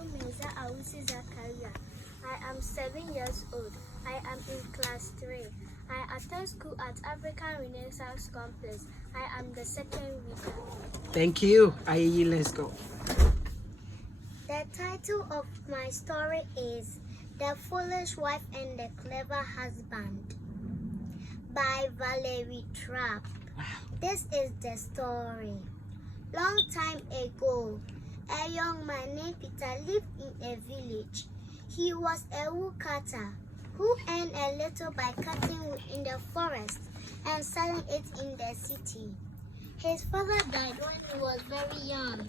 Umeza Awusi Zakaria. I am 7 years old. I am in class 3. I attend school at African Renaissance Complex. I am the second reader. Thank you. Ayeyi, let's go. The title of my story is The Foolish Wife and the Clever Husband by Valerie Trapp. This is the story. Long time ago, a young man named Peter lived in a village. He was a woodcutter who earned a little by cutting wood in the forest and selling it in the city. His father died when he was very young,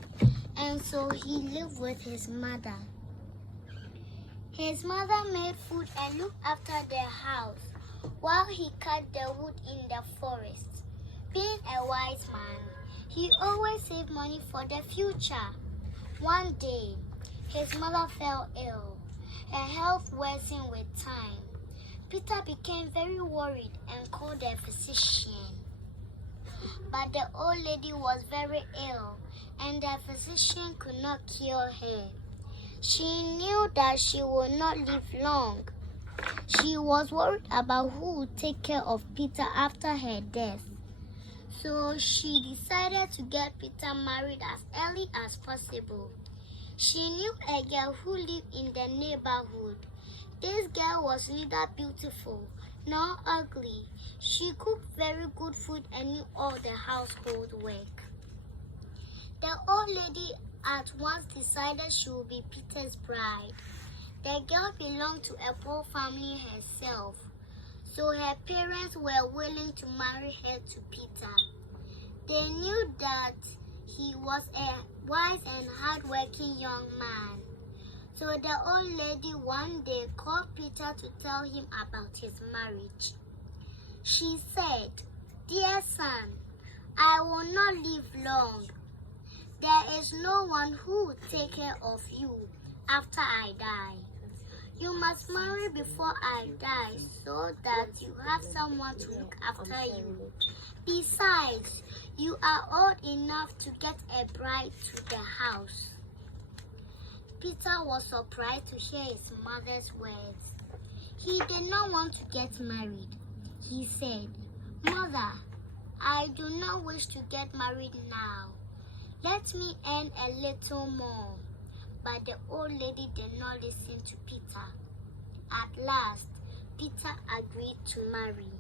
and so he lived with his mother. His mother made food and looked after the house while he cut the wood in the forest. Being a wise man, he always saved money for the future. One day, his mother fell ill. Her health worsened with time. Peter became very worried and called a physician. But the old lady was very ill, and the physician could not cure her. She knew that she would not live long. She was worried about who would take care of Peter after her death. So she decided to get Peter married as early as possible. She knew a girl who lived in the neighborhood. This girl was neither beautiful nor ugly. She cooked very good food and knew all the household work. The old lady at once decided she would be Peter's bride. The girl belonged to a poor family herself, so her parents were willing to marry her to Peter. They knew that he was a wise and hard-working young man. So the old lady one day called Peter to tell him about his marriage. She said, "Dear son, I will not live long. There is no one who will take care of you after I die. You must marry before I die so that you have someone to look after you. Besides, you are old enough to get a bride to the house." Peter was surprised to hear his mother's words. He did not want to get married. He said, "Mother, I do not wish to get married now. Let me earn a little more." But the old lady did not listen to Peter. At last, Peter agreed to marry.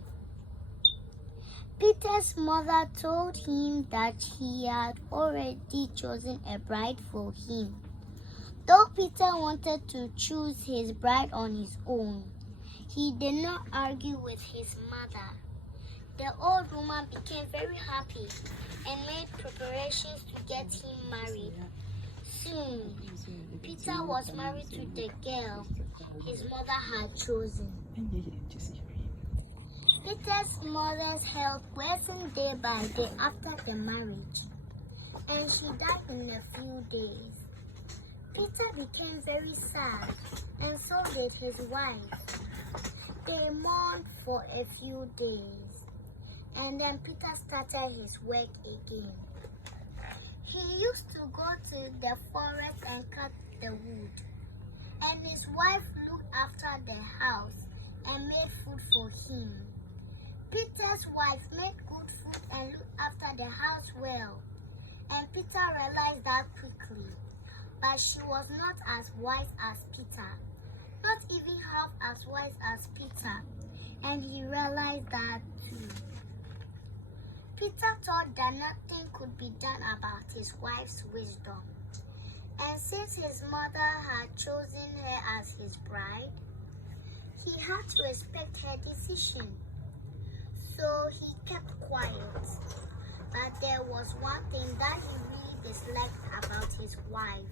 Peter's mother told him that he had already chosen a bride for him. Though Peter wanted to choose his bride on his own, he did not argue with his mother. The old woman became very happy and made preparations to get him married. Soon, Peter was married to the girl his mother had chosen. Peter's mother's health worsened day by day after the marriage, and she died in a few days. Peter became very sad, and so did his wife. They mourned for a few days, and then Peter started his work again. He used to go to the forest and cut the wood, and his wife looked after the house and made food for him. Peter's wife made good food and looked after the house well, and Peter realized that quickly. But she was not as wise as Peter, not even half as wise as Peter, and he realized that too. Peter thought that nothing could be done about his wife's wisdom, and since his mother had chosen her as his bride, he had to respect her decision. So he kept quiet. But there was one thing that he really disliked about his wife.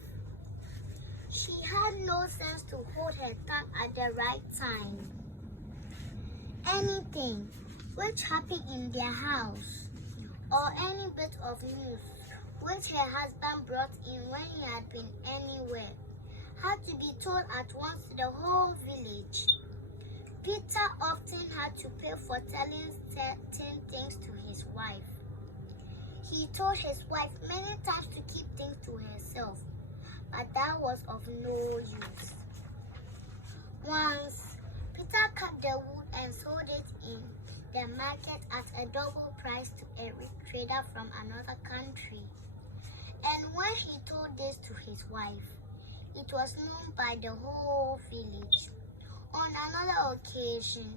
She had no sense to hold her tongue at the right time. Anything which happened in their house, or any bit of news which her husband brought in when he had been anywhere, had to be told at once to the whole village. Peter often had to pay for telling certain things to his wife. He told his wife many times to keep things to herself, but that was of no use. Once, Peter cut the wood and sold it in the market at a double price to a rich trader from another country. And when he told this to his wife, it was known by the whole village. On another occasion,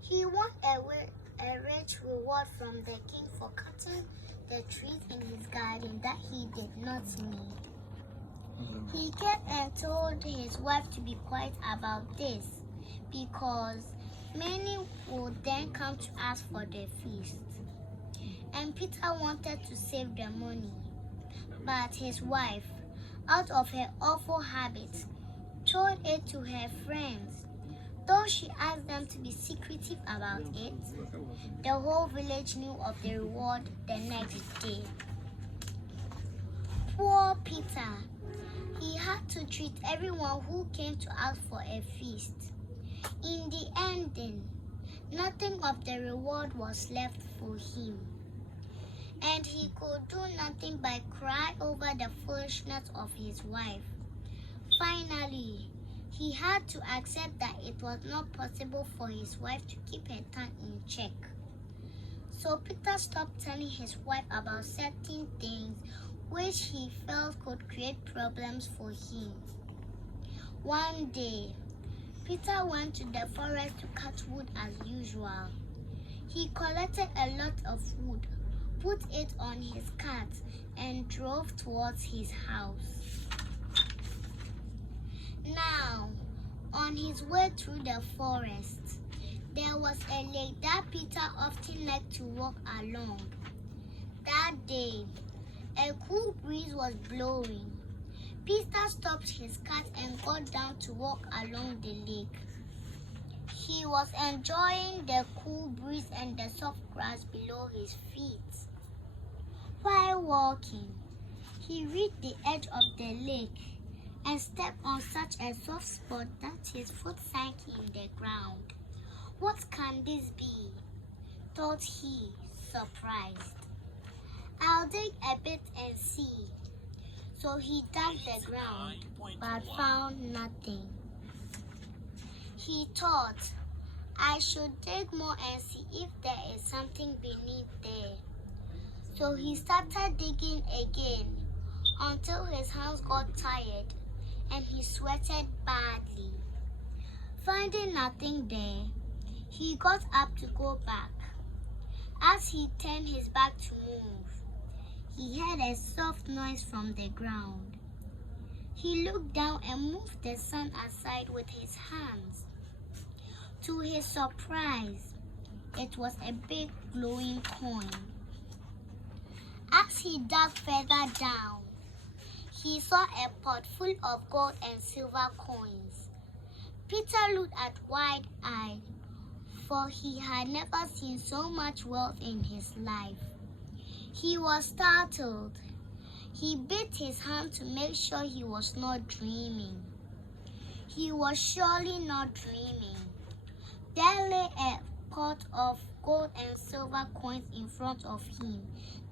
he won a rich reward from the king for cutting the trees in his garden that he did not need. He came and told his wife to be quiet about this, because many would then come to ask for the feast. And Peter wanted to save the money, but his wife, out of her awful habit, told it to her friends. Though she asked them to be secretive about it, the whole village knew of the reward the next day. Poor Peter! He had to treat everyone who came to ask for a feast. In the ending, nothing of the reward was left for him, and he could do nothing but cry over the foolishness of his wife. Finally, he had to accept that it was not possible for his wife to keep her tongue in check. So Peter stopped telling his wife about certain things which he felt could create problems for him. One day, Peter went to the forest to cut wood as usual. He collected a lot of wood, put it on his cart, and drove towards his house. Now, on his way through the forest, there was a lake that Peter often liked to walk along. That day, a cool breeze was blowing. Peter stopped his cart and got down to walk along the lake. He was enjoying the cool breeze and the soft grass below his feet. While walking, he reached the edge of the lake and stepped on such a soft spot that his foot sank in the ground. What can this be? Thought he, surprised. I'll dig a bit and see. So he dug the ground, but found nothing. He thought, I should dig more and see if there is something beneath there. So he started digging again until his hands got tired and he sweated badly. Finding nothing there, he got up to go back. As he turned his back to move, he heard a soft noise from the ground. He looked down and moved the sand aside with his hands. To his surprise, it was a big glowing coin. As he dug further down, he saw a pot full of gold and silver coins. Peter looked at wide-eyed, for he had never seen so much wealth in his life. He was startled. He bit his hand to make sure he was not dreaming. He was surely not dreaming. There lay a pot of gold and silver coins in front of him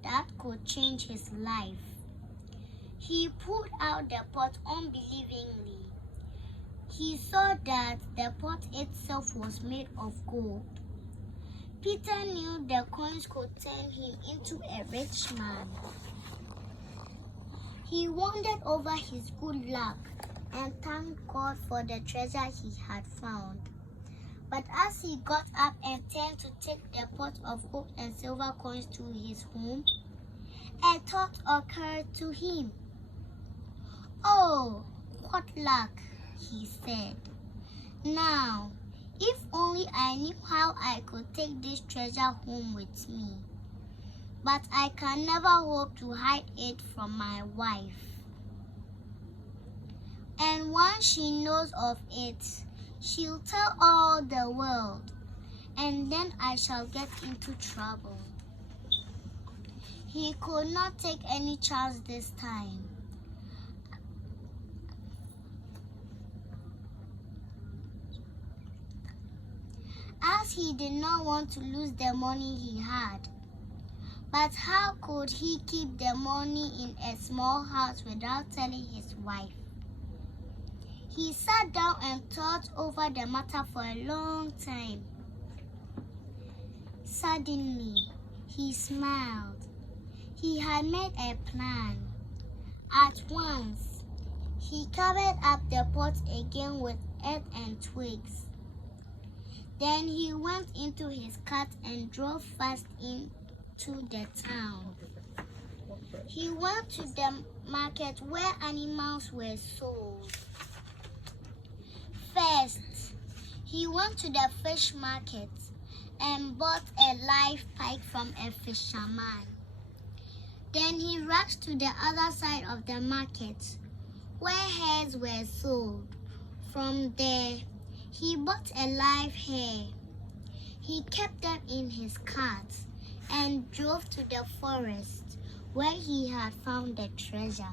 that could change his life. He pulled out the pot unbelievingly. He saw that the pot itself was made of gold. Peter knew the coins could turn him into a rich man. He wondered over his good luck and thanked God for the treasure he had found. But as he got up and turned to take the pot of gold and silver coins to his home, a thought occurred to him. "Oh, what luck," he said. "Now, if only I knew how I could take this treasure home with me. But I can never hope to hide it from my wife. And once she knows of it, she'll tell all the world, and then I shall get into trouble." He could not take any chance this time. As he did not want to lose the money he had. But how could he keep the money in a small house without telling his wife? He sat down and thought over the matter for a long time. Suddenly, he smiled. He had made a plan. At once, he covered up the pot again with earth and twigs. Then he went into his cart and drove fast into the town. He went to the market where animals were sold. First, he went to the fish market and bought a live pike from a fisherman. Then he rushed to the other side of the market where hares were sold. From there, he bought a live hare. He kept them in his cart and drove to the forest where he had found the treasure.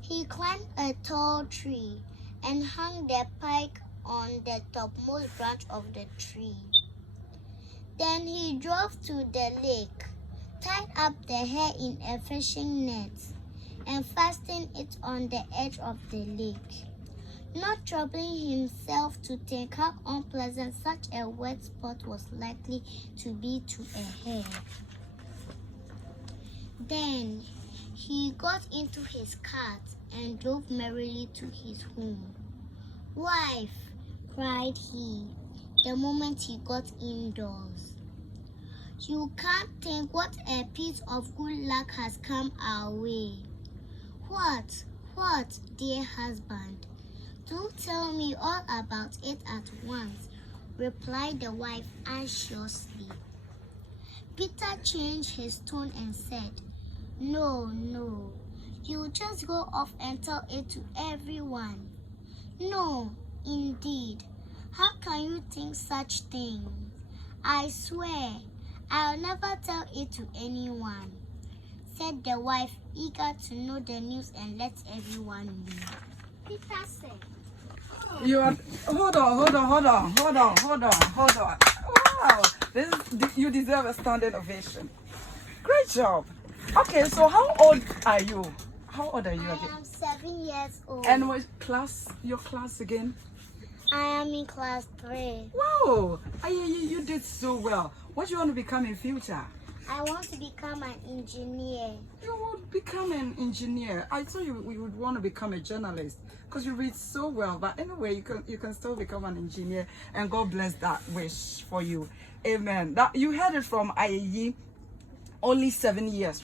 He climbed a tall tree and hung the pike on the topmost branch of the tree. Then he drove to the lake, tied up the hare in a fishing net, and fastened it on the edge of the lake, not troubling himself to think how unpleasant such a wet spot was likely to be to a hare. Then he got into his cart and drove merrily to his home. "Wife," cried he, the moment he got indoors, "you can't think what a piece of good luck has come our way." What, dear husband? "Do tell me all about it at once," replied the wife anxiously. Peter changed his tone and said, No, you just go off and tell it to everyone." "No, indeed. How can you think such things? I swear I'll never tell it to anyone," said the wife, eager to know the news and let everyone know. Peter said, You are. Hold on. Wow, you deserve a standing ovation. Great job. Okay, so how old are you? How old are you "I again? am 7 years old. And what class? Your class again? I am in class 3. Wow, Ayeyi, you did so well. What do you want to become in future? I want to become an engineer. You would become an engineer. I thought you would want to become a journalist because you read so well. But anyway, you can still become an engineer, and God bless that wish for you. Amen. That you heard it from Ayeyi, only 7 years.